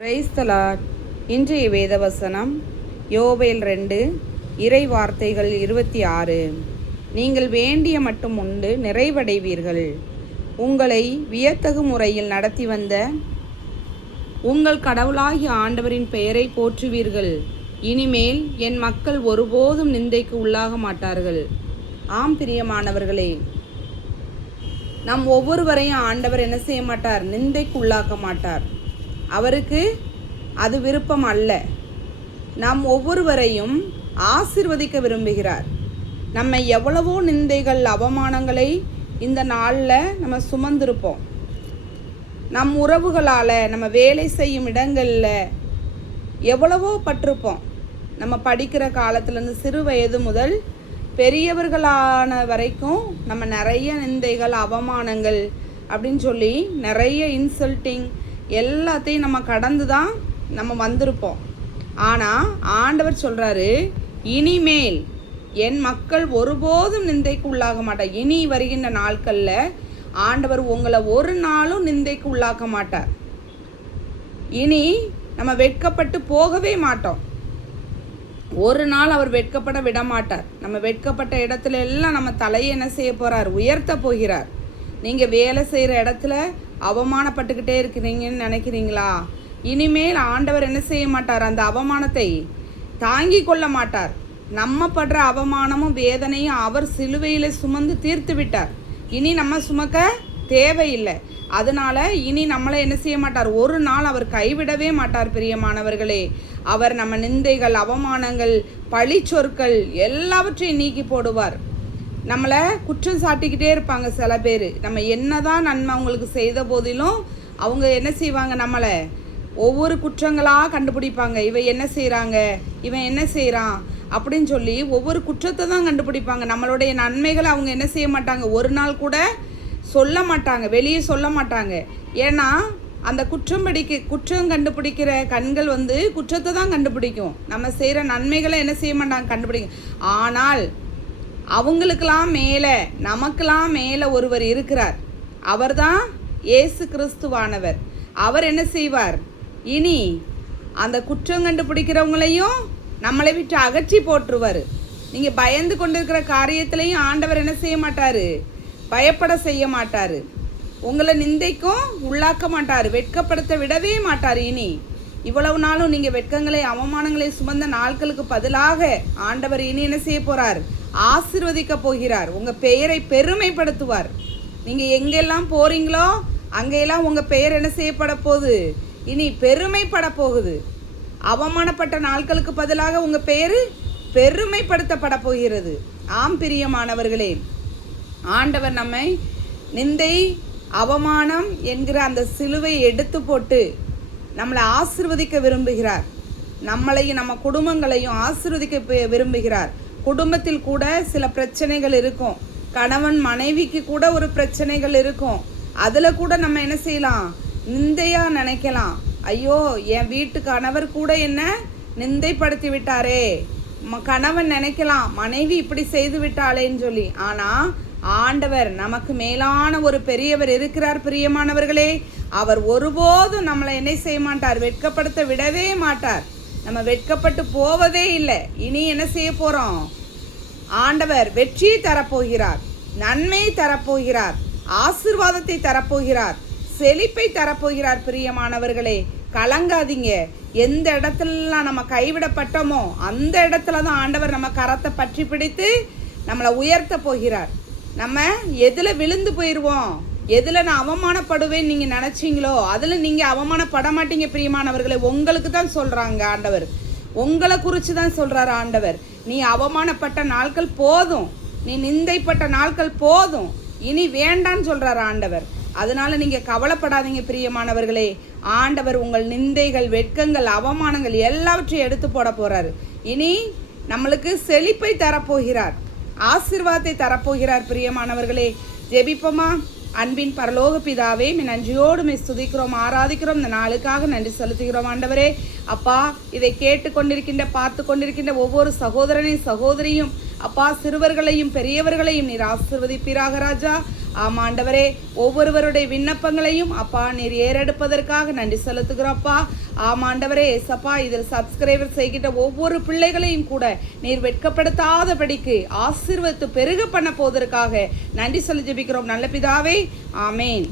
Praise the Lord. இன்றைய வேதவசனம் யோவேல் 2 இறை வார்த்தைகள் 26. நீங்கள் வேண்டிய மட்டும் உண்டு நிறைவடைவீர்கள். உங்களை வியத்தகு முறையில் நடத்தி வந்த உங்கள் கடவுளாகிய ஆண்டவரின் பெயரை போற்றுவீர்கள். இனிமேல் என் மக்கள் ஒருபோதும் நிந்தைக்கு உள்ளாக மாட்டார்கள். ஆம் பிரியமானவர்களே, நம் ஒவ்வொருவரையும் ஆண்டவர் என்ன செய்ய மாட்டார்? நிந்தைக்கு உள்ளாக்க மாட்டார். அவருக்கு அது விருப்பம் அல்ல. நாம் ஒவ்வொருவரையும் ஆசீர்வதிக்க விரும்புகிறார். நம்ம எவ்வளவோ நிந்தைகள் அவமானங்களை இந்த நாளில் நம்ம சுமந்திருப்போம். நம் உறவுகளால், நம்ம வேலை செய்யும் இடங்களில் எவ்வளவோ பட்டிருப்போம். நம்ம படிக்கிற காலத்துலேருந்து சிறு வயது முதல் பெரியவர்களான வரைக்கும் நம்ம நிறைய நிந்தைகள் அவமானங்கள் அப்படின்னு சொல்லி நிறைய இன்சல்ட்டிங் எல்லாத்தையும் நம்ம கடந்து தான் நம்ம வந்திருப்போம். ஆனால் ஆண்டவர் சொல்கிறாரு, இனிமேல் என் மக்கள் ஒருபோதும் நிந்தைக்கு உள்ளாக மாட்டார். இனி வருகின்ற நாட்களில் ஆண்டவர் உங்களை ஒரு நாளும் நிந்தைக்கு உள்ளாக்க மாட்டார். இனி நம்ம வெட்கப்பட்டு போகவே மாட்டோம். ஒரு நாள் அவர் வெட்கப்பட விட மாட்டார். நம்ம வெட்கப்பட்ட இடத்துல எல்லாம் நம்ம தலையை என்ன செய்ய போகிறார்? உயர்த்த போகிறார். நீங்கள் வேலை செய்கிற இடத்துல அவமானப்பட்டுக்கிட்டே இருக்கிறீங்கன்னு நினைக்கிறீங்களா? இனிமேல் ஆண்டவர் என்ன செய்ய மாட்டார்? அந்த அவமானத்தை தாங்கி கொள்ள மாட்டார். நம்ம படுற அவமானமும் வேதனையும் அவர் சிலுவையில் சுமந்து தீர்த்து விட்டார். இனி நம்ம சுமக்க தேவையில்லை. அதனால இனி நம்மளை என்ன செய்ய மாட்டார்? ஒரு நாள் அவர் கைவிடவே மாட்டார். பிரியமானவர்களே, அவர் நம்ம நிந்தைகள், அவமானங்கள், பழி சொற்கள் எல்லாவற்றையும் நீக்கி போடுவார். நம்மளை குற்றம் சாட்டிக்கிட்டே இருப்பாங்க சில பேர். நம்ம என்னதான் நன்மை அவங்களுக்கு செய்த போதிலும் அவங்க என்ன செய்வாங்க? நம்மளை ஒவ்வொரு குற்றங்களாக கண்டுபிடிப்பாங்க. இவன் என்ன செய்கிறாங்க, இவன் என்ன செய்கிறான் அப்படின்னு சொல்லி ஒவ்வொரு குற்றத்தை தான் கண்டுபிடிப்பாங்க. நம்மளுடைய நன்மைகளை அவங்க என்ன செய்ய மாட்டாங்க? ஒரு நாள் கூட சொல்ல மாட்டாங்க, வெளியே சொல்ல மாட்டாங்க. ஏன்னா அந்த குற்றம் கண்டுபிடிக்கிற கண்கள் குற்றத்தை தான் கண்டுபிடிக்கும். நம்ம செய்கிற நன்மைகளை என்ன செய்ய மாட்டாங்க? கண்டுபிடிக்கும். ஆனால் அவங்களுக்கெல்லாம் மேலே, நமக்கெல்லாம் மேலே ஒருவர் இருக்கிறார். அவர்தான் இயேசு கிறிஸ்துவானவர். அவர் என்ன செய்வார்? இனி அந்த குற்றம் கண்டுபிடிக்கிறவங்களையும் நம்மளை விட்டு அகற்றி போட்டுருவார். நீங்கள் பயந்து கொண்டிருக்கிற காரியத்திலையும் ஆண்டவர் என்ன செய்ய மாட்டார்? பயப்பட செய்ய மாட்டார். உங்களை நிந்தைக்கும் உள்ளாக்க மாட்டார். வெட்கப்படுத்த விடவே மாட்டார். இனி இவ்வளவு நாளும் நீங்கள் வெட்கங்களை அவமானங்களை சுமந்த நாட்களுக்கு பதிலாக ஆண்டவர் இனி என்ன செய்ய போகிறார்? ஆசீர்வதிக்க போகிறார். உங்கள் பெயரை பெருமைப்படுத்துவார். நீங்கள் எங்கெல்லாம் போகிறீங்களோ அங்கெல்லாம் உங்கள் பெயர் என்ன செய்யப்பட போகுது? இனி பெருமைப்பட போகுது. அவமானப்பட்ட நாட்களுக்கு பதிலாக உங்கள் பெயர் பெருமைப்படுத்தப்பட போகிறது. ஆம் பிரியமானவர்களே, ஆண்டவர் நம்மை நிந்தை, அவமானம் என்கிற அந்த சிலுவை எடுத்து போட்டு நம்மளை ஆசீர்வதிக்க விரும்புகிறார். நம்மளையும் நம்ம குடும்பங்களையும் ஆசீர்வதிக்க விரும்புகிறார். குடும்பத்தில் கூட சில பிரச்சனைகள் இருக்கும். கணவன் மனைவிக்கு கூட ஒரு பிரச்சனைகள் இருக்கும். அதில் கூட நம்ம என்ன செய்யலாம்? நிந்தையாக நினைக்கலாம். ஐயோ, என் வீட்டு கணவர் கூட என்ன நிந்தைப்படுத்தி விட்டாரே. கணவன் நினைக்கலாம், மனைவி இப்படி செய்து விட்டாளேன்னு சொல்லி. ஆனால் ஆண்டவர், நமக்கு மேலான ஒரு பெரியவர் இருக்கிறார். பிரியமானவர்களே, அவர் ஒருபோதும் நம்மளை என்ன செய்ய மாட்டார்? வெட்கப்படுத்த விடவே மாட்டார். நம்ம வெட்கப்பட்டு போவதே இல்லை. இனி என்ன செய்ய போகிறோம்? ஆண்டவர் வெற்றியை தரப்போகிறார், நன்மையை தரப்போகிறார், ஆசீர்வாதத்தை தரப்போகிறார், செழிப்பை தரப்போகிறார். பிரியமானவர்களே, கலங்காதீங்க. எந்த இடத்துலலாம் நம்ம கைவிடப்பட்டோமோ அந்த இடத்துல தான் ஆண்டவர் நம்ம கரத்தை பற்றி பிடித்து நம்மளை உயர்த்த போகிறார். நம்ம எதில் விழுந்து போயிடுவோம், எதில் நான் அவமானப்படுவேன்னு நீங்கள் நினச்சிங்களோ அதில் நீங்கள் அவமானப்பட மாட்டீங்க. பிரியமானவர்களே, உங்களுக்கு தான் சொல்கிறாங்க ஆண்டவர். உங்களை குறித்து தான் சொல்கிறார் ஆண்டவர். நீ அவமானப்பட்ட நாட்கள் போதும், நீ நிந்தைப்பட்ட நாட்கள் போதும், இனி வேண்டான்னு சொல்கிறார் ஆண்டவர். அதனால் நீங்கள் கவலைப்படாதீங்க பிரியமானவர்களே. ஆண்டவர் உங்கள் நிந்தைகள், வெட்கங்கள், அவமானங்கள் எல்லாவற்றையும் எடுத்து போட போகிறார். இனி நம்மளுக்கு செழிப்பை தரப்போகிறார், ஆசீர்வாதத்தை தரப்போகிறார். பிரியமானவர்களே, ஜெபிப்போமா? அன்பின் பரலோக பிதாவே, நன்றியோடு ஸ்துதிக்கிறோம், ஆராதிக்கிறோம். இந்த நாளுக்காக நன்றி செலுத்துகிறோம் ஆண்டவரே. அப்பா, இதை கேட்டுக்கொண்டிருக்கின்ற, பார்த்து கொண்டிருக்கின்ற ஒவ்வொரு சகோதரனையும் சகோதரியும் அப்பா, சிறுவர்களையும் பெரியவர்களையும் நீர் ஆசீர்வதிப்பீராக ராஜா. ஆமாண்டவரே, ஒவ்வொருவருடைய விண்ணப்பங்களையும் அப்பா நீர் ஏறெடுப்பதற்காக நன்றி செலுத்துகிறோம்ப்பா. ஆமாண்டவரே ஏசப்பா, இதில் சப்ஸ்கிரைபர் செய்கின்ற ஒவ்வொரு பிள்ளைகளையும் கூட நீர் வெட்கப்படுத்தாதபடிக்கு ஆசீர்வதித்து பெருக பண்ண போவதற்காக நன்றி சொல்லி ஜெபிக்கிறோம் நல்ல பிதாவே. ஆமேன்.